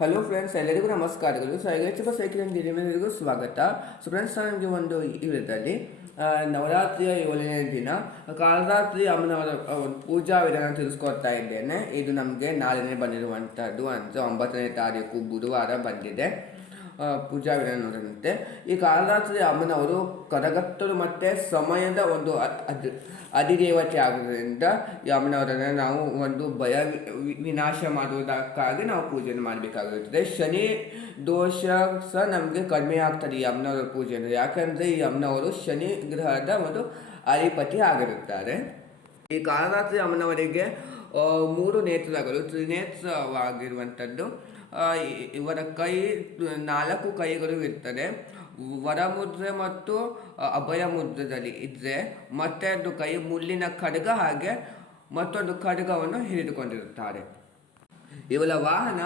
Hello friends ಎಲ್ಲರಿಗೂ ನಮಸ್ಕಾರಗಳು. So H F cycle ಎಲ್ಲರಿಗೂ ಸ್ವಾಗತ. ಸೊ ಫ್ರೆಂಡ್ಸ್ ನನಗೆ ಒಂದು ಆ, ನವರಾತ್ರಿಯ ಏಳನೇ ದಿನ ಕಾಲರಾತ್ರಿ ಅಮ್ಮನವರ ಒಂದು ಪೂಜಾ ವಿಧಾನ ತಿಳಿಸ್ಕೊಡ್ತಾ ಇದ್ದೇನೆ. ಇದು ನಮಗೆ ನಾಳೆನೇ ಬಂದಿರುವಂಥದ್ದು ಅಂದರೆ ಒಂಬತ್ತನೇ ತಾರೀಕು ಬುಧವಾರ ಬಂದಿದೆ. ಪೂಜಾ ವಿಧಾನದಂತೆ ಈ ಕಾಲರಾತ್ರಿ ಅಮ್ಮನವರು ಕರಗತ್ತಲು ಮತ್ತು ಸಮಯದ ಒಂದು ಅಧಿದೇವತೆ ಆಗೋದ್ರಿಂದ ಈ ಅಮ್ಮನವರನ್ನು ನಾವು ಒಂದು ಭಯ ವಿನಾಶ ಮಾಡುವುದಕ್ಕಾಗಿ ನಾವು ಪೂಜೆಯನ್ನು ಮಾಡಬೇಕಾಗಿರುತ್ತದೆ ಶನಿ ದೋಷ ಸಹ ನಮಗೆ ಕಡಿಮೆ ಆಗ್ತದೆ ಈ ಅಮ್ಮನವರ ಪೂಜೆಯನ್ನು ಯಾಕಂದರೆ ಈ ಅಮ್ಮನವರು ಶನಿ ಗ್ರಹದ ಒಂದು ಅಧಿಪತಿ ಆಗಿರುತ್ತಾರೆ. ಈ ಕಾಲರಾತ್ರಿ ಅಮ್ಮನವರಿಗೆ ಮೂರು ನೇತ್ರಗಳು, ತ್ರಿನೇತ್ರವಾಗಿರುವಂಥದ್ದು. ಇವರ ಕೈ, ನಾಲ್ಕು ಕೈಗಳು ಇರ್ತದೆ. ವರಮುದ್ರೆ ಮತ್ತು ಅಭಯ ಮುದ್ರದಲ್ಲಿ ಇದ್ರೆ ಮತ್ತೆ ಅದು ಕೈ ಮುಳ್ಳಿನ ಖಡ್ಗ ಹಾಗೆ ಮತ್ತೊಂದು ಖಡ್ಗವನ್ನು ಹಿಡಿದುಕೊಂಡಿರುತ್ತಾರೆ. ಇವಳ ವಾಹನ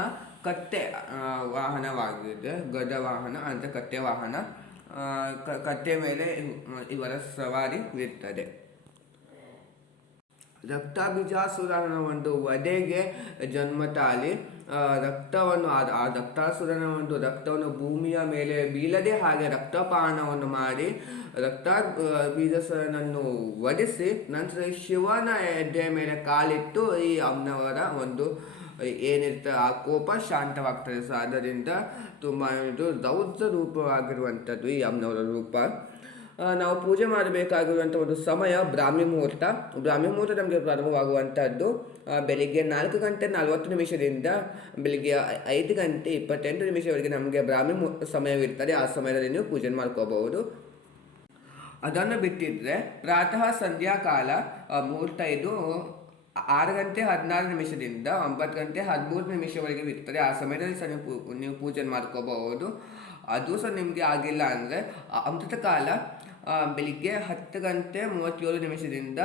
ಕತ್ತೆ ವಾಹನವಾಗಿದೆ. ಗಜ ವಾಹನ ಅಂದರೆ ಕತ್ತೆ ವಾಹನ ಕತ್ತೆ ಮೇಲೆ ಇವರ ಸವಾರಿ ಇರ್ತದೆ. ರಕ್ತಾಭಿಜಾಸುರನ ಒಂದು ವಧೆಗೆ ಜನ್ಮ ತಾಳಿ ರಕ್ತವನ್ನು, ಆ ರಕ್ತಾಸುರನ ಒಂದು ರಕ್ತವನ್ನು ಭೂಮಿಯ ಮೇಲೆ ಬೀಳದೆ ಹಾಗೆ ರಕ್ತಪಾನವನ್ನು ಮಾಡಿ ರಕ್ತ ಬೀಜಸುರನನ್ನು ವಧಿಸಿ ನಂತರ ಶಿವನ ಎದೆ ಮೇಲೆ ಕಾಲಿಟ್ಟು ಈ ಅಮ್ಮನವರ ಒಂದು ಏನಿರ್ತದೆ ಆ ಕೋಪ ಶಾಂತವಾಗ್ತದೆ. ಸೊ, ಅದರಿಂದ ತುಂಬ ಇದು ರೌದ್ರ ರೂಪವಾಗಿರುವಂಥದ್ದು ಈ ಅಮ್ಮನವರ ರೂಪ. ನಾವು ಪೂಜೆ ಮಾಡಬೇಕಾಗಿರುವಂಥ ಒಂದು ಸಮಯ ಬ್ರಾಹ್ಮಿ ಮುಹೂರ್ತ. ಬ್ರಾಹ್ಮಿ ಮುಹೂರ್ತ ನಮಗೆ ಪ್ರಾರಂಭವಾಗುವಂಥದ್ದು ಬೆಳಿಗ್ಗೆ ನಾಲ್ಕು ಗಂಟೆ ನಲವತ್ತು ನಿಮಿಷದಿಂದ ಬೆಳಿಗ್ಗೆ ಐದು ಗಂಟೆ ಇಪ್ಪತ್ತೆಂಟು ನಿಮಿಷವರೆಗೆ ನಮಗೆ ಬ್ರಾಹ್ಮಿ ಸಮಯವಿರ್ತದೆ. ಆ ಸಮಯದಲ್ಲಿ ನೀವು ಪೂಜೆ ಮಾಡ್ಕೋಬಹುದು. ಅದನ್ನು ಬಿಟ್ಟಿದ್ರೆ ಪ್ರಾತಃ ಸಂಧ್ಯಾಕಾಲ ಮುಹೂರ್ತ ಇದು ಆರು ಗಂಟೆ ಹದಿನಾರು ನಿಮಿಷದಿಂದ ಒಂಬತ್ತು ಗಂಟೆ ಹದಿಮೂರು ನಿಮಿಷವರೆಗೆ ಇರ್ತದೆ. ಆ ಸಮಯದಲ್ಲಿ ಸಹ ನೀವು ನೀವು ಪೂಜೆ ಮಾಡ್ಕೋಬಹುದು. ಅದು ಸಹ ನಿಮಗೆ ಆಗಿಲ್ಲ ಅಂದರೆ ಅಮೃತ ಕಾಲ ಆ, ಬೆಳಿಗ್ಗೆ ಹತ್ತು ಗಂಟೆ ಮೂವತ್ತೇಳು ನಿಮಿಷದಿಂದ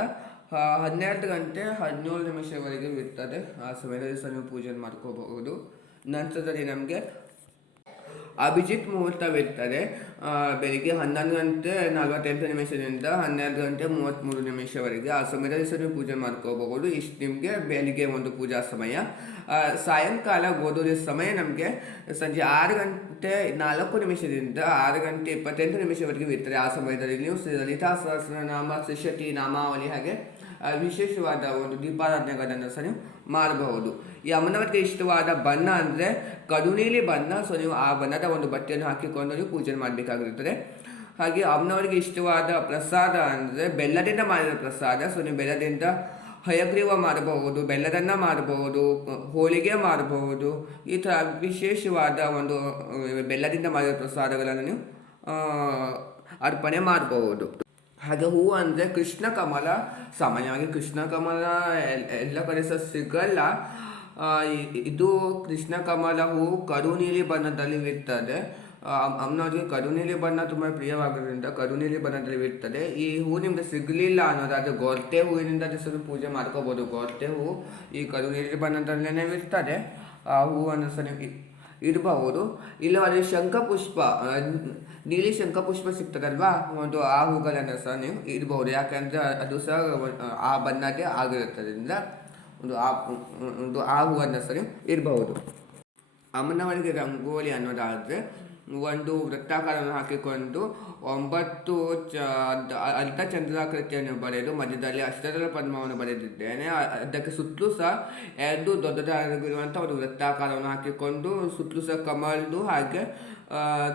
ಹನ್ನೆರಡು ಗಂಟೆ ಹದಿನೇಳು ನಿಮಿಷವರೆಗೆ ಇರ್ತದೆ. ಆ ಸಮಯದಲ್ಲಿ ಸಹ ನೀವು ಪೂಜೆ ಮಾಡ್ಕೋಬಹುದು. ನಂತರದಲ್ಲಿ ನಮಗೆ ಅಭಿಜಿತ್ ಮುಹೂರ್ತವಿರ್ತದೆ. ಬೆಳಿಗ್ಗೆ ಹನ್ನೊಂದು ಗಂಟೆ ನಲವತ್ತೆಂಟು ನಿಮಿಷದಿಂದ ಹನ್ನೆರಡು ಗಂಟೆ ಮೂವತ್ತ್ಮೂರು ನಿಮಿಷವರೆಗೆ ಆ ಸಮಯದಲ್ಲಿ ಸರಿ ಪೂಜೆ ಮಾಡ್ಕೋಬಹುದು. ಇಷ್ಟು ನಿಮಗೆ ಬೆಳಿಗ್ಗೆ ಒಂದು ಪೂಜಾ ಸಮಯ. ಸಾಯಂಕಾಲ ಓದೋದ ಸಮಯ ನಮಗೆ ಸಂಜೆ ಆರು ಗಂಟೆ ನಾಲ್ಕು ನಿಮಿಷದಿಂದ ಆರು ಗಂಟೆ ಇಪ್ಪತ್ತೆಂಟು ನಿಮಿಷವರೆಗೆ ಇರ್ತದೆ. ಆ ಸಮಯದಲ್ಲಿ ನೀವು ಲಲಿತಾ ಸಹಸ್ರನಾಮ ಶಿಷ್ಯತಿ ನಾಮಾವಳಿ ಹಾಗೆ ವಿಶೇಷವಾದ ಒಂದು ದೀಪಾರಾಧನೆಗಳನ್ನು ಸಹ ನೀವು ಮಾಡಬಹುದು. ಈ ಅಮ್ಮನವರಿಗೆ ಇಷ್ಟವಾದ ಬಣ್ಣ ಅಂದರೆ ಕಡು ನೀಲಿ ಬಣ್ಣ ಸೊ ನೀವು ಆ ಬಣ್ಣದ ಒಂದು ಬಟ್ಟೆಯನ್ನು ಹಾಕಿಕೊಂಡು ನೀವು ಪೂಜೆ ಮಾಡಬೇಕಾಗಿರುತ್ತದೆ. ಹಾಗೆ ಅಮ್ಮನವರಿಗೆ ಇಷ್ಟವಾದ ಪ್ರಸಾದ ಅಂದರೆ ಬೆಲ್ಲದಿಂದ ಮಾಡಿದ ಪ್ರಸಾದ ಸೊ ನೀವು ಬೆಲ್ಲದಿಂದ ಹಯಗ್ರೀವ ಮಾಡಬಹುದು, ಬೆಲ್ಲದನ್ನು ಮಾಡಬಹುದು, ಹೋಳಿಗೆ ಮಾಡಬಹುದು, ಈ ಥರ ವಿಶೇಷವಾದ ಒಂದು, ಬೆಲ್ಲದಿಂದ ಮಾಡಿದ ಪ್ರಸಾದಗಳನ್ನು ನೀವು ಅರ್ಪಣೆ ಮಾಡಬಹುದು. ಹಾಗೆ ಹೂವು ಅಂದರೆ ಕೃಷ್ಣ ಕಮಲ. ಸಾಮಾನ್ಯವಾಗಿ ಕೃಷ್ಣ ಕಮಲ ಎಲ್- ಎಲ್ಲ ಕಡೆ ಸಹ ಸಿಗಲ್ಲ. ಇದು ಕೃಷ್ಣ ಕಮಲ ಹೂವು ಕರುನೀಲಿ ಬಣ್ಣದಲ್ಲಿ ಇರ್ತದೆ. ಆ, ಅಮ್- ಅಮ್ಮನವ್ರಿಗೆ ಕರುನೀಲಿ ಬಣ್ಣ ತುಂಬ ಪ್ರಿಯವಾಗಿರೋದ್ರಿಂದ ಕರುನೀಲಿ ಬಣ್ಣದಲ್ಲಿ ಇರ್ತದೆ. ಈ ಹೂ ನಿಮಗೆ ಸಿಗಲಿಲ್ಲ ಅನ್ನೋದಾದ್ರೆ ಗೊರ್ತೆ ಹೂವಿನಿಂದ ಸಹ ಪೂಜೆ ಮಾಡ್ಕೋಬೋದು. ಗೊರ್ತೆ ಹೂವು ಈ ಕರುನೀಲಿ ಬಣ್ಣದಲ್ಲೇ ಇರ್ತದೆ. ಆ ಹೂವನ್ನು ಸಹ ಇ- ಇಡಬಹುದು ಇಲ್ಲವಾದರೆ ಶಂಖಪುಷ್ಪ ನೀಲಿ ಶಂಖಪುಷ್ಪ ಸಿಗ್ತದಲ್ವಾ? ಒಂದು ಆ ಹೂಗಳನ್ನು ಸಹ ನೀವು ಇಡಬಹುದು ಯಾಕೆಂದರೆ ಅದು ಸಹ ಆ ಬಣ್ಣಕ್ಕೆ ಆಗಿರುತ್ತದ್ರಿಂದ ಒಂದು ಆ ಒಂದು ಆ ಹೂವನ್ನು ಸಹ ನೀವು ಇಡಬಹುದು ಅಮ್ಮನವರಿಗೆ ರಂಗೋಲಿ ಅನ್ನೋದಾದರೆ ಒಂದು ವೃತ್ತಾಕಾರವನ್ನು ಹಾಕಿಕೊಂಡು ಒಂಬತ್ತು ಚ, ಅರ್ಧ- ಅರ್ಧ ಚಂದ್ರಾಕೃತಿಯನ್ನು ಬರೆದು ಮಧ್ಯದಲ್ಲಿ ಅಷ್ಟರ ಪದ್ಮವನ್ನು ಬರೆದಿದ್ದೇನೆ. ಅದಕ್ಕೆ ಸುತ್ತಲೂ ಸಹ ಎರಡು ದೊಡ್ಡದಾಗಿರುವಂಥ ಒಂದು ವೃತ್ತಾಕಾರವನ್ನು ಹಾಕಿಕೊಂಡು ಸುತ್ತಲೂ ಸಹ ಕಮಲ್ದು ಹಾಗೆ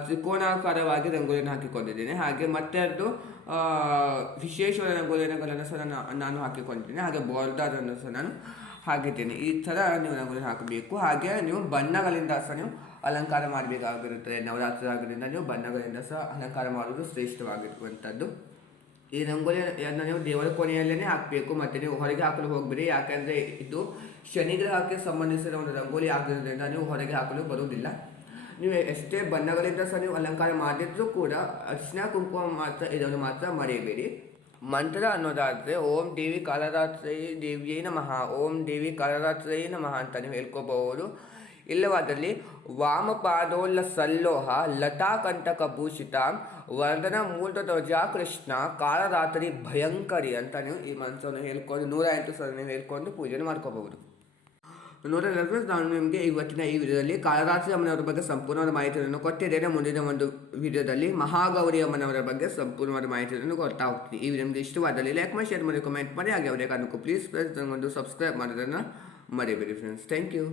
ತ್ರಿಕೋನಾಕಾರವಾಗಿ ರಂಗೋಲಿಯನ್ನು ಹಾಕಿಕೊಂಡಿದ್ದೇನೆ. ಹಾಗೆ ಮತ್ತೆರಡು ವಿಶೇಷವಾದ ರಂಗೋಲಿಗಳನ್ನು ಸಹ ನಾನು ನಾನು ಹಾಕಿಕೊಂಡಿದ್ದೇನೆ. ಹಾಗೆ ಬೋರ್ಡರನ್ನು ಸಹ ನಾನು ಹಾಕಿದ್ದೇನೆ. ಈ ಥರ ನೀವು ರಂಗೋಲಿ ಹಾಕಬೇಕು. ಹಾಗೆ ನೀವು ಬಣ್ಣಗಳಿಂದ ಸಹ ನೀವು ಅಲಂಕಾರ ಮಾಡಬೇಕಾಗಿರುತ್ತದೆ ನವರಾತ್ರಿ ಆಗೋದ್ರಿಂದ ನೀವು ಬಣ್ಣಗಳಿಂದ ಸಹ ಅಲಂಕಾರ ಮಾಡುವುದು ಶ್ರೇಷ್ಠವಾಗಿರುವಂಥದ್ದು. ಈ ರಂಗೋಲಿಯನ್ನು ನೀವು ದೇವರ ಕೋಣೆಯಲ್ಲೇ ಹಾಕಬೇಕು. ಮತ್ತು ನೀವು ಹೊರಗೆ ಹಾಕಲು ಹೋಗಬೇಡಿ. ಯಾಕೆಂದರೆ ಇದು ಶನಿಗ್ರಹಕ್ಕೆ ಸಂಬಂಧಿಸಿದ ಒಂದು ರಂಗೋಲಿ ಆಗಿರೋದ್ರಿಂದ ನೀವು ಹೊರಗೆ ಹಾಕಲು ಬರುವುದಿಲ್ಲ. ನೀವು ಎಷ್ಟೇ ಬಣ್ಣಗಳಿಂದ ಸಹ ನೀವು ಅಲಂಕಾರ ಮಾಡಿದ್ರೂ ಕೂಡ ಅರ್ಶಿನ, ಕುಂಕುಮ ಮಾತ್ರ ಇದನ್ನು ಮಾತ್ರ ಮರೆಯಬೇಡಿ. ಮಂತ್ರ ಅನ್ನೋದಾದರೆ ಓಂ ದೇವಿ ಕಾಲರಾತ್ರಿ ದೇವಿಯೇ ನಮಃ, ಓಂ ದೇವಿ ಕಾಲರಾತ್ರಿ ನಮಃ ಅಂತ ನೀವು ಹೇಳ್ಕೋಬಹುದು. ಇಲ್ಲವಾದಲ್ಲಿ ವಾಮಪಾದೋಲ್ಲ ಸಲ್ಲೋಹ ಲತಾಕಂಟಕ ಭೂಷಿತ ವರ್ಧನ ಮೂಲ ಧ್ವಜ ಕೃಷ್ಣ, ಕಾಲರಾತ್ರಿ ಭಯಂಕರಿ ಅಂತ ನೀವು ಈ ಮಂತ್ರವನ್ನು ಹೇಳ್ಕೊಂಡು ನೂರ ಎಂಟು ಸಲ ನೀವು ಹೇಳ್ಕೊಂಡು ಪೂಜೆ ಮಾಡ್ಕೋಬಹುದು. ನೋಡೋಣ ನಾನು ನಿಮಗೆ ಇವತ್ತಿನ ಈ ವಿಡಿಯೋದಲ್ಲಿ ಕಾಳರಾತ್ರಿ ಅಮ್ಮನವರ ಬಗ್ಗೆ ಸಂಪೂರ್ಣವಾದ ಮಾಹಿತಿಯನ್ನು ಕೊಟ್ಟಿದ್ದೇನೆ ಮುಂದಿನ ಒಂದು ವಿಡಿಯೋದಲ್ಲಿ ಮಹಾಗೌರಿ ಅಮ್ಮನವರ ಬಗ್ಗೆ ಸಂಪೂರ್ಣವಾದ ಮಾಹಿತಿಯನ್ನು ಕೊಡ್ತಾ ಹೋಗ್ತೀನಿ ಈ ವಿಡಿಯೋ ನಿಮಗೆ ಇಷ್ಟವಾದಲ್ಲಿ ಲೈಕ್ ಮಾಡಿ ಶೇರ್ ಮಾಡಿ ಕಮೆಂಟ್ ಮಾಡಿ, ಹಾಗೆ ಅವರೇ ಕಾರಣಕ್ಕೂ ಪ್ಲೀಸ್ ಪ್ಲೀಸ್ ಒಂದು ಸಬ್ಸ್ಕ್ರೈಬ್ ಮಾಡೋದನ್ನು ಮರಿಬೇಡಿ ಫ್ರೆಂಡ್ಸ್ ಥ್ಯಾಂಕ್ ಯು